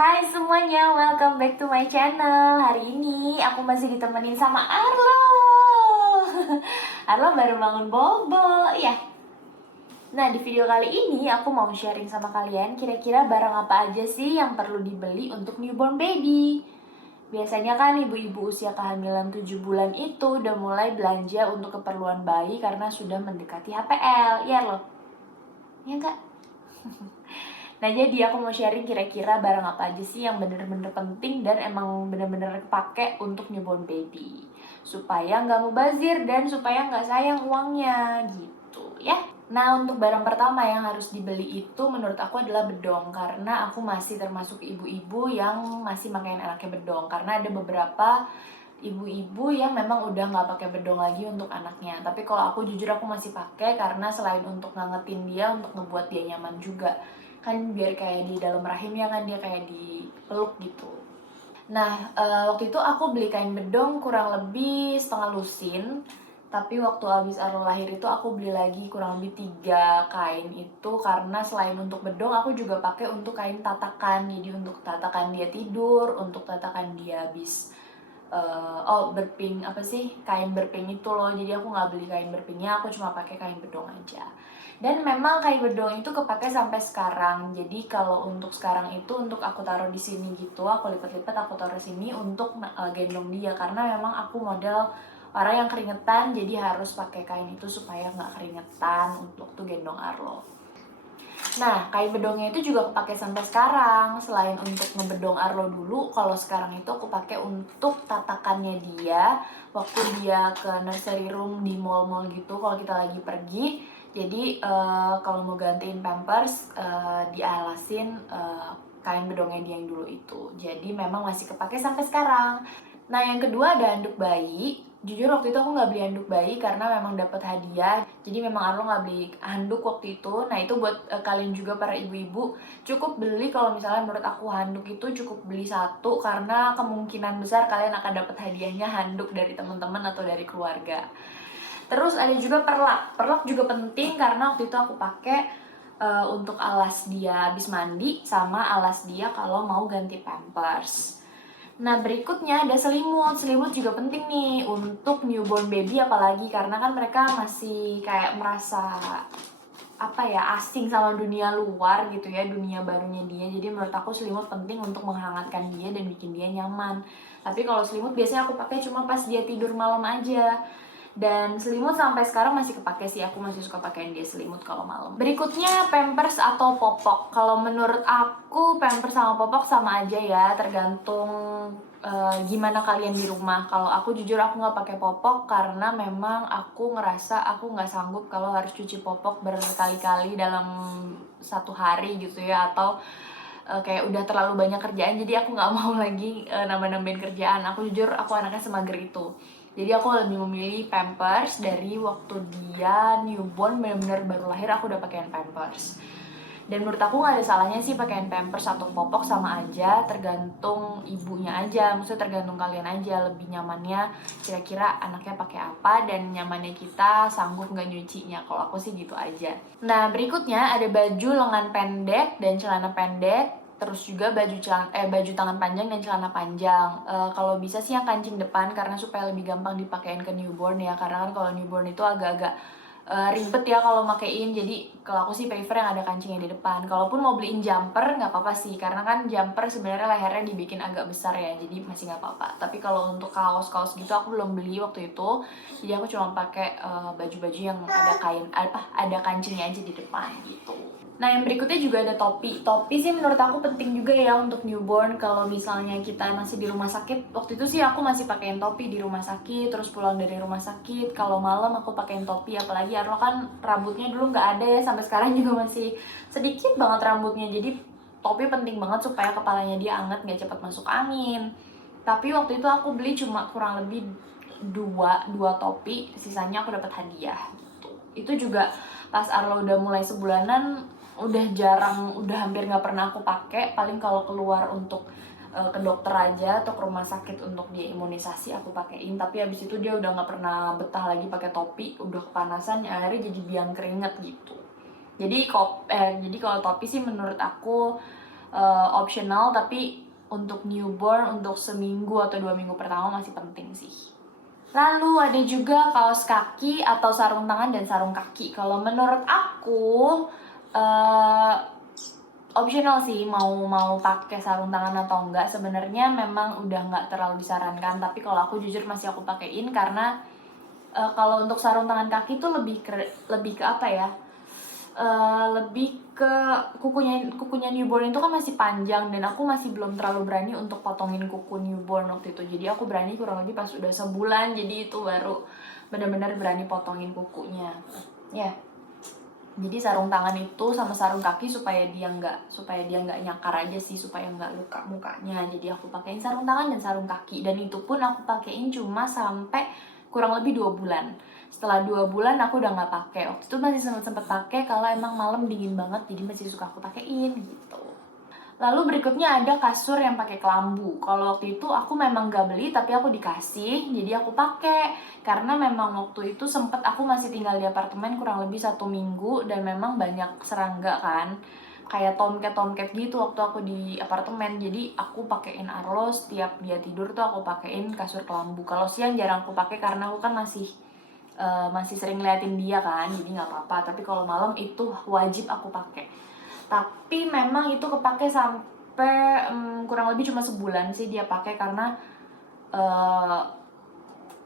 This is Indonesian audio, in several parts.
Hai semuanya, welcome back to my channel. Hari ini aku masih ditemenin sama Arlo. Arlo baru bangun bobo, ya. Nah, di video kali ini aku mau sharing sama kalian kira-kira barang apa aja sih yang perlu dibeli untuk newborn baby. Biasanya kan ibu-ibu usia kehamilan 7 bulan itu udah mulai belanja untuk keperluan bayi karena sudah mendekati HPL, ya loh. Ya enggak? Nah, jadi aku mau sharing kira-kira barang apa aja sih yang bener-bener penting dan emang bener-bener kepake untuk newborn baby, supaya nggak mubazir dan supaya nggak sayang uangnya gitu ya. Nah, untuk barang pertama yang harus dibeli itu menurut aku adalah bedong, karena aku masih termasuk ibu-ibu yang masih makain anaknya bedong, karena ada beberapa ibu-ibu yang memang udah nggak pakai bedong lagi untuk anaknya. Tapi kalau aku jujur aku masih pakai, karena selain untuk ngangetin dia, untuk ngebuat dia nyaman juga kan, biar kayak di dalam rahimnya kan dia kayak dipeluk gitu. Nah, waktu itu aku beli kain bedong kurang lebih setengah lusin. Tapi waktu abis Arlo lahir itu aku beli lagi kurang lebih 3 kain itu, karena selain untuk bedong aku juga pakai untuk kain tatakan. Jadi untuk tatakan dia tidur, untuk tatakan dia abis berping, apa sih, kain berping itu loh. Jadi aku nggak beli kain berpingnya, aku cuma pakai kain bedong aja. Dan memang kain bedong itu kepake sampai sekarang. Jadi kalau untuk sekarang itu untuk aku taruh di sini gitu, aku lipat-lipat aku taruh sini untuk gendong dia, karena memang aku model orang yang keringetan, jadi harus pakai kain itu supaya nggak keringetan untuk tuh gendong Arlo. Nah, kain bedongnya itu juga kepake sampai sekarang. Selain untuk ngebedong Arlo dulu, kalau sekarang itu aku pakai untuk tatakannya dia waktu dia ke nursery room di mall-mall gitu, kalau kita lagi pergi. Jadi kalau mau gantiin pampers, dialasin kain bedongnya dia yang dulu itu. Jadi memang masih kepake sampai sekarang. Nah, yang kedua ada handuk bayi. Jujur waktu itu aku nggak beli handuk bayi karena memang dapat hadiah. Jadi memang Arlo nggak beli handuk waktu itu. Nah, itu buat kalian juga para ibu-ibu, cukup beli, kalau misalnya menurut aku handuk itu cukup beli satu, karena kemungkinan besar kalian akan dapat hadiahnya handuk dari teman-teman atau dari keluarga. Terus ada juga perlak. Perlak juga penting karena waktu itu aku pakai untuk alas dia habis mandi sama alas dia kalau mau ganti pampers. Nah, berikutnya ada selimut. Selimut juga penting nih untuk newborn baby, apalagi karena kan mereka masih kayak merasa asing sama dunia luar gitu ya, dunia barunya dia. Jadi menurut aku selimut penting untuk menghangatkan dia dan bikin dia nyaman. Tapi kalau selimut biasanya aku pakai cuma pas dia tidur malam aja. Dan selimut sampai sekarang masih kepake sih, aku masih suka pakein dia selimut kalau malam. Berikutnya pampers atau popok. Kalau menurut aku pampers sama popok sama aja ya, tergantung gimana kalian di rumah. Kalau aku jujur aku nggak pakai popok karena memang aku ngerasa aku nggak sanggup kalau harus cuci popok berkali-kali dalam satu hari gitu ya, atau kayak udah terlalu banyak kerjaan, jadi aku nggak mau lagi nambah-nambahin kerjaan. Aku jujur aku anaknya semager itu. Jadi aku lebih memilih pampers. Dari waktu dia newborn benar-benar baru lahir aku udah pakaiin pampers. Dan menurut aku nggak ada salahnya sih pakaiin pampers atau popok, sama aja, tergantung ibunya aja. Maksudnya tergantung kalian aja lebih nyamannya kira-kira anaknya pakai apa, dan nyamannya kita sanggup nggak nyucinya. Kalau aku sih gitu aja. Nah, berikutnya ada baju lengan pendek dan celana pendek. Terus juga baju tangan panjang dan celana panjang. Kalau bisa sih yang kancing depan, karena supaya lebih gampang dipakein ke newborn ya. Karena kan kalau newborn itu agak-agak ribet ya kalau makein. Jadi kalau aku sih prefer yang ada kancingnya di depan. Kalaupun mau beliin jumper nggak apa-apa sih, karena kan jumper sebenarnya lehernya dibikin agak besar ya, jadi masih nggak apa-apa. Tapi kalau untuk kaos-kaos gitu aku belum beli waktu itu. Jadi aku cuma pakai baju-baju yang ada kancingnya aja di depan gitu. Nah, yang berikutnya juga ada topi. Topi sih menurut aku penting juga ya untuk newborn. Kalau misalnya kita masih di rumah sakit, waktu itu sih aku masih pakein topi di rumah sakit, terus pulang dari rumah sakit, kalau malam aku pakein topi. Apalagi Arlo kan rambutnya dulu nggak ada ya, sampai sekarang juga masih sedikit banget rambutnya. Jadi topi penting banget supaya kepalanya dia anget, nggak cepat masuk angin. Tapi waktu itu aku beli cuma kurang lebih dua topi, sisanya aku dapat hadiah gitu. Itu juga pas Arlo udah mulai sebulanan, udah hampir nggak pernah aku pakai. Paling kalau keluar untuk ke dokter aja atau ke rumah sakit untuk dia imunisasi aku pakein. Tapi habis itu dia udah nggak pernah betah lagi pakai topi, udah kepanasan akhirnya jadi biang keringet gitu. Jadi kalau topi sih menurut aku optional, tapi untuk newborn untuk seminggu atau 2 minggu pertama masih penting sih. Lalu ada juga kaos kaki atau sarung tangan dan sarung kaki. Kalau menurut aku optional sih mau pakai sarung tangan atau enggak. Sebenarnya memang udah nggak terlalu disarankan, tapi kalau aku jujur masih aku pakein karena kalau untuk sarung tangan kaki tuh lebih ke apa ya? Lebih ke kukunya newborn itu kan masih panjang dan aku masih belum terlalu berani untuk potongin kuku newborn waktu itu. Jadi aku berani kurang lebih pas udah sebulan, jadi itu baru benar-benar berani potongin kukunya. Ya. Jadi sarung tangan itu sama sarung kaki supaya dia nggak nyakar aja sih, supaya nggak luka mukanya. Jadi aku pakein sarung tangan dan sarung kaki, dan itu pun aku pakein cuma sampai kurang lebih 2 bulan. Setelah 2 bulan aku udah nggak pakai. Waktu itu masih sempet pakai kalau emang malam dingin banget, jadi masih suka aku pakein gitu. Lalu berikutnya ada kasur yang pakai kelambu. Kalau waktu itu aku memang gak beli, tapi aku dikasih, jadi aku pakai. Karena memang waktu itu sempet aku masih tinggal di apartemen kurang lebih 1 minggu, dan memang banyak serangga kan, kayak tomcat gitu waktu aku di apartemen. Jadi aku pakein Arlo setiap dia tidur tuh aku pakein kasur kelambu. Kalau siang jarang aku pakai karena aku kan masih sering ngeliatin dia kan, jadi nggak apa-apa. Tapi kalau malam itu wajib aku pakai. Tapi memang itu kepake sampai kurang lebih cuma sebulan sih dia pakai, karena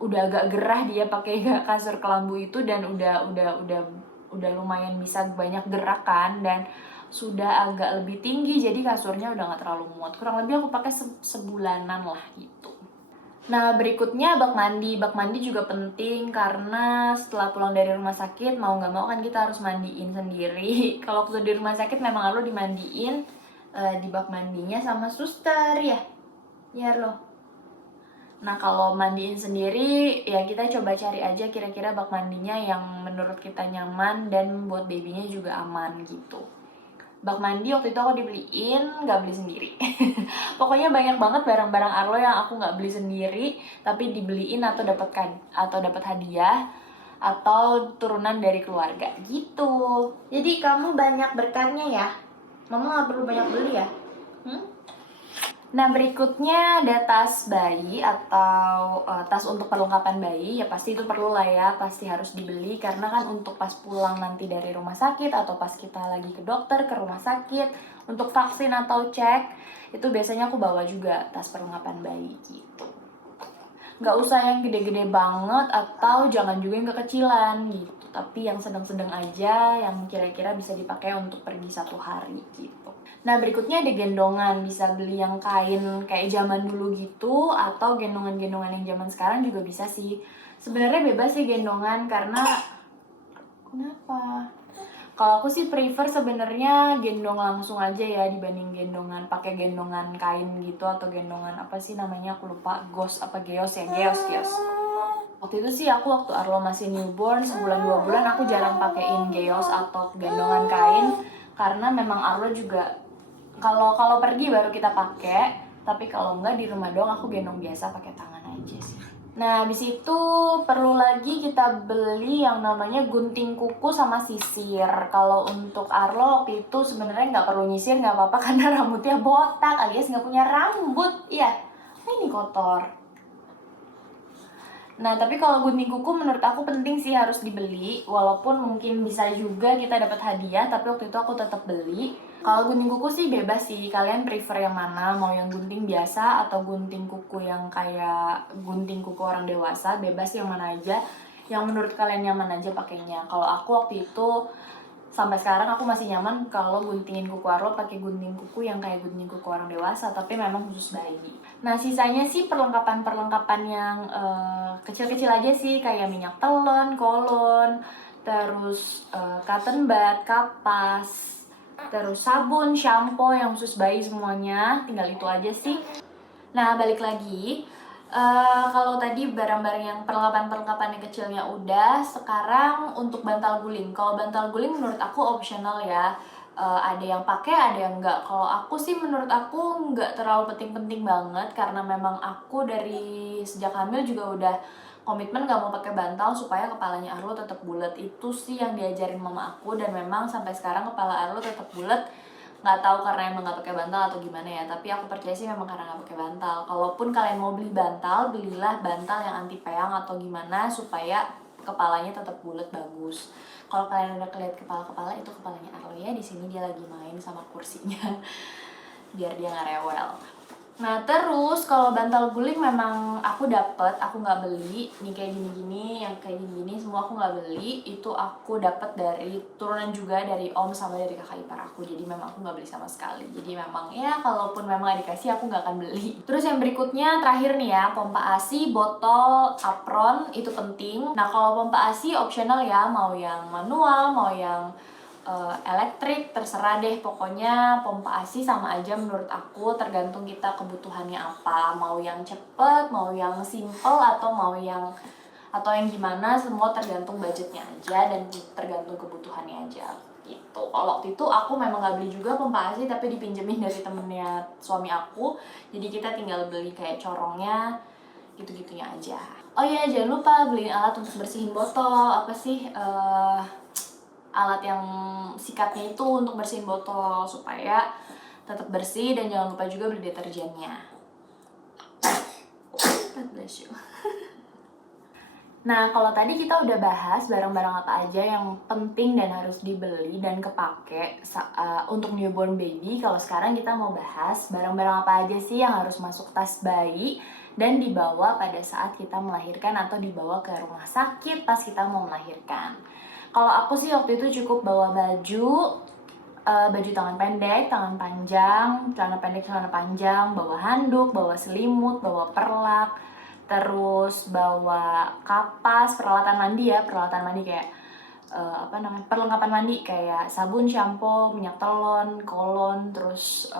udah agak gerah dia pakai kasur kelambu itu, dan udah lumayan bisa banyak gerak kan, dan sudah agak lebih tinggi, jadi kasurnya udah nggak terlalu muat. Kurang lebih aku pakai sebulanan lah gitu. Nah, berikutnya bak mandi. Bak mandi juga penting karena setelah pulang dari rumah sakit, mau nggak mau kan kita harus mandiin sendiri. Kalau waktu di rumah sakit memang Arlo dimandiin di bak mandinya sama suster ya. Ya Arlo. Nah, kalau mandiin sendiri ya kita coba cari aja kira-kira bak mandinya yang menurut kita nyaman dan buat babynya juga aman gitu. Bak mandi waktu itu aku dibeliin, nggak beli sendiri. Pokoknya banyak banget barang-barang Arlo yang aku nggak beli sendiri, tapi dibeliin atau dapat hadiah atau turunan dari keluarga gitu. Jadi kamu banyak berkatnya ya. Mama nggak perlu banyak beli ya. Nah, berikutnya ada tas bayi atau tas untuk perlengkapan bayi. Ya pasti itu perlu lah ya, pasti harus dibeli karena kan untuk pas pulang nanti dari rumah sakit atau pas kita lagi ke dokter, ke rumah sakit untuk vaksin atau cek, itu biasanya aku bawa juga tas perlengkapan bayi gitu. Nggak usah yang gede-gede banget atau jangan juga yang kekecilan gitu, tapi yang sedang-sedang aja yang kira-kira bisa dipakai untuk pergi 1 hari gitu. Nah, berikutnya ada gendongan. Bisa beli yang kain kayak zaman dulu gitu, atau gendongan-gendongan yang zaman sekarang juga bisa sih. Sebenarnya bebas sih gendongan karena kenapa? Kalau aku sih prefer sebenarnya gendong langsung aja ya dibanding gendongan pakai gendongan kain gitu, atau gendongan apa sih namanya aku lupa, geos ya, geos. Waktu itu sih waktu Arlo masih newborn sebulan 2 bulan aku jarang pakein geos atau gendongan kain karena memang Arlo juga kalau pergi baru kita pakai, tapi kalau enggak di rumah doang aku gendong biasa pakai tangan aja sih. Nah, habis itu perlu lagi kita beli yang namanya gunting kuku sama sisir. Kalau untuk Arlo waktu itu sebenarnya nggak perlu nyisir, nggak apa-apa karena rambutnya botak alias nggak punya rambut. Iya, ini kotor. Nah, tapi kalau gunting kuku menurut aku penting sih harus dibeli. Walaupun mungkin bisa juga kita dapat hadiah, tapi waktu itu aku tetap beli. Kalau gunting kuku sih bebas sih, kalian prefer yang mana? Mau yang gunting biasa atau gunting kuku yang kayak gunting kuku orang dewasa, bebas yang mana aja. Yang menurut kalian nyaman aja pakainya. Kalau aku waktu itu sampai sekarang aku masih nyaman kalau guntingin kuku Arlo pakai gunting kuku yang kayak gunting kuku orang dewasa, tapi memang khusus bayi. Nah, sisanya sih perlengkapan yang kecil-kecil aja sih, kayak minyak telon, kolon, terus cotton bud, kapas, terus sabun, shampoo yang khusus bayi semuanya, tinggal itu aja sih. Nah, balik lagi. Kalau tadi barang-barang yang perlengkapan yang kecilnya udah, sekarang untuk bantal guling. Kalau bantal guling menurut aku optional ya. Ada yang pakai, ada yang enggak. Kalau aku sih menurut aku enggak terlalu penting-penting banget karena memang aku dari sejak hamil juga udah komitmen gak mau pakai bantal supaya kepalanya Arlo tetap bulat. Itu sih yang diajarin mama aku, dan memang sampai sekarang kepala Arlo tetap bulat. Nggak tahu karena emang nggak pakai bantal atau gimana ya, tapi aku percaya sih memang karena nggak pakai bantal. Kalaupun kalian mau beli bantal, belilah bantal yang anti peyang atau gimana supaya kepalanya tetap bulat bagus. Kalau kalian udah kelihatan kepala itu kepalanya Arlo ya, di sini dia lagi main sama kursinya biar dia nggak rewel. Nah terus kalau bantal guling memang aku dapet, aku nggak beli. Nih kayak gini-gini, yang kayak gini-gini semua aku nggak beli. Itu aku dapet dari turunan juga dari om sama dari kakak ipar aku. Jadi memang aku nggak beli sama sekali. Jadi memang ya kalaupun memang dikasih aku nggak akan beli. Terus yang berikutnya terakhir nih ya, pompa ASI, botol, apron itu penting. Nah kalau pompa ASI optional ya, mau yang manual, mau yang elektrik, terserah deh, pokoknya pompa ASI sama aja menurut aku, tergantung kita kebutuhannya apa, mau yang cepet, mau yang simple, atau yang gimana, semua tergantung budgetnya aja dan tergantung kebutuhannya aja gitu. Kalau waktu itu aku memang nggak beli juga pompa ASI, tapi dipinjemin dari temennya suami aku, jadi kita tinggal beli kayak corongnya gitu-gitunya aja. Oh iya, jangan lupa beliin alat untuk bersihin botol, apa sih, alat yang sikatnya itu untuk bersihin botol supaya tetap bersih, dan jangan lupa juga beli deterjennya. God bless you. Nah, kalau tadi kita udah bahas barang-barang apa aja yang penting dan harus dibeli dan kepake untuk newborn baby. Kalau sekarang kita mau bahas barang-barang apa aja sih yang harus masuk tas bayi dan dibawa pada saat kita melahirkan atau dibawa ke rumah sakit pas kita mau melahirkan. Kalau aku sih waktu itu cukup bawa baju tangan pendek, tangan panjang, celana pendek, celana panjang, bawa handuk, bawa selimut, bawa perlak, terus bawa kapas, peralatan mandi kayak perlengkapan mandi kayak sabun, shampoo, minyak telon, kolon, terus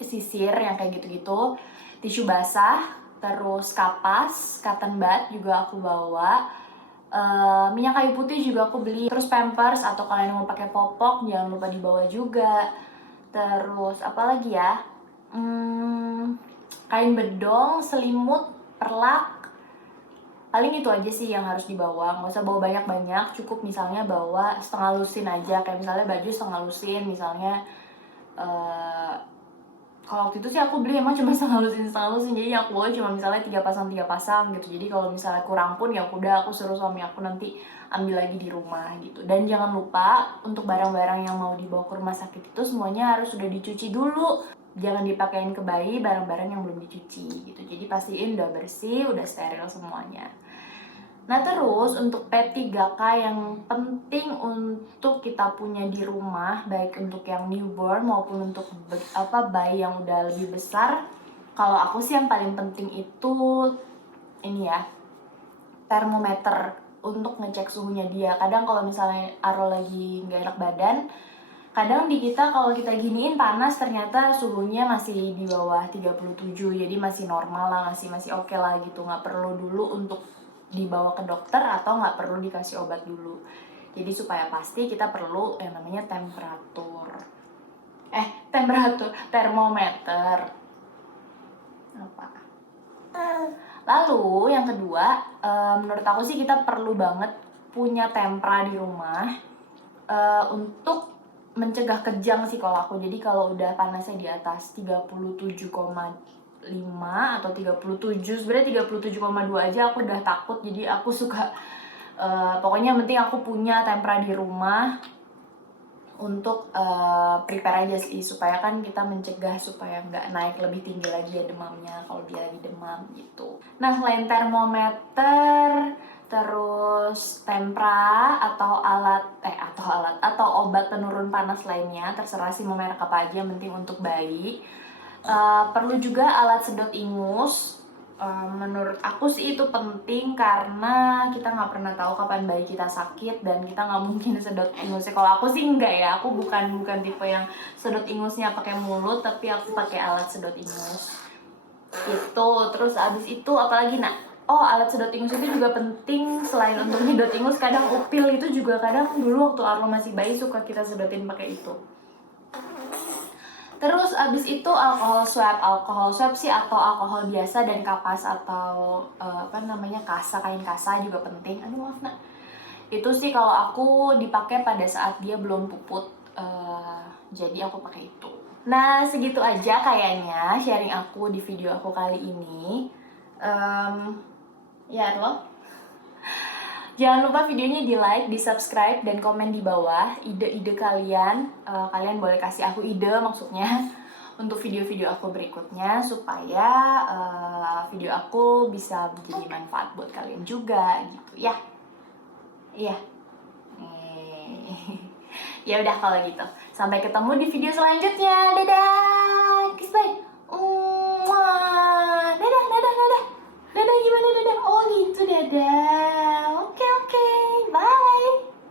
sisir yang kayak gitu-gitu, tisu basah, terus kapas, cotton bud juga aku bawa. Minyak kayu putih juga aku beli, terus pampers atau kalian mau pakai popok jangan lupa dibawa juga. Terus apa lagi ya, kain bedong, selimut, perlak, paling itu aja sih yang harus dibawa. Nggak usah bawa banyak-banyak, cukup misalnya bawa setengah lusin aja, kayak misalnya baju setengah lusin misalnya. Kalau waktu itu sih aku beli emang cuma setengah lusin, jadi aku bawa cuma misalnya 3 pasang gitu. Jadi kalau misalnya kurang pun ya udah aku suruh suami aku nanti ambil lagi di rumah gitu. Dan jangan lupa untuk barang-barang yang mau dibawa ke rumah sakit itu semuanya harus sudah dicuci dulu. Jangan dipakein ke bayi barang-barang yang belum dicuci gitu. Jadi pastiin udah bersih, udah steril semuanya. Nah terus untuk P3K yang penting untuk kita punya di rumah, baik untuk yang newborn maupun untuk bayi yang udah lebih besar. Kalau aku sih yang paling penting itu ini ya, termometer untuk ngecek suhunya dia. Kadang kalau misalnya Aro lagi nggak enak badan, kadang di kita kalau kita giniin panas ternyata suhunya masih di bawah 37, jadi masih normal lah, masih oke lah gitu, nggak perlu dulu untuk dibawa ke dokter atau nggak perlu dikasih obat dulu. Jadi supaya pasti kita perlu yang namanya termometer. Apa? Lalu yang kedua, menurut aku sih kita perlu banget punya tempra di rumah untuk mencegah kejang sih kalau aku. Jadi kalau udah panasnya di atas 37,5 atau 37, sebenarnya 37,2 aja aku udah takut. Jadi aku suka pokoknya yang penting aku punya tempra di rumah untuk prepare aja sih, supaya kan kita mencegah supaya nggak naik lebih tinggi lagi ya demamnya kalau dia lagi demam gitu. Nah selain termometer, terus tempra atau obat penurun panas lainnya, terserah sih mau merek apa aja, yang penting untuk bayi. Perlu juga alat sedot ingus. Menurut aku sih itu penting karena kita nggak pernah tahu kapan bayi kita sakit dan kita nggak mungkin sedot ingusnya. Kalau aku sih enggak ya, aku bukan tipe yang sedot ingusnya pakai mulut, tapi aku pakai alat sedot ingus itu. Terus abis itu apalagi alat sedot ingus itu juga penting. Selain untuk nyedot ingus, kadang upil itu juga kadang dulu waktu Arlo masih bayi suka kita sedotin pakai itu. Terus abis itu alkohol swab sih, atau alkohol biasa, dan kapas atau kain kasa juga penting. Aduh maaf nak. Itu sih kalau aku dipakai pada saat dia belum puput. Jadi aku pakai itu. Nah, segitu aja kayaknya sharing aku di video aku kali ini. Ya loh. Jangan lupa videonya di like, di subscribe, dan komen di bawah ide-ide kalian. Kalian boleh kasih aku ide maksudnya untuk video-video aku berikutnya supaya video aku bisa menjadi manfaat buat kalian juga gitu ya. Iya. Ya udah kalau gitu. Sampai ketemu di video selanjutnya. Dadah.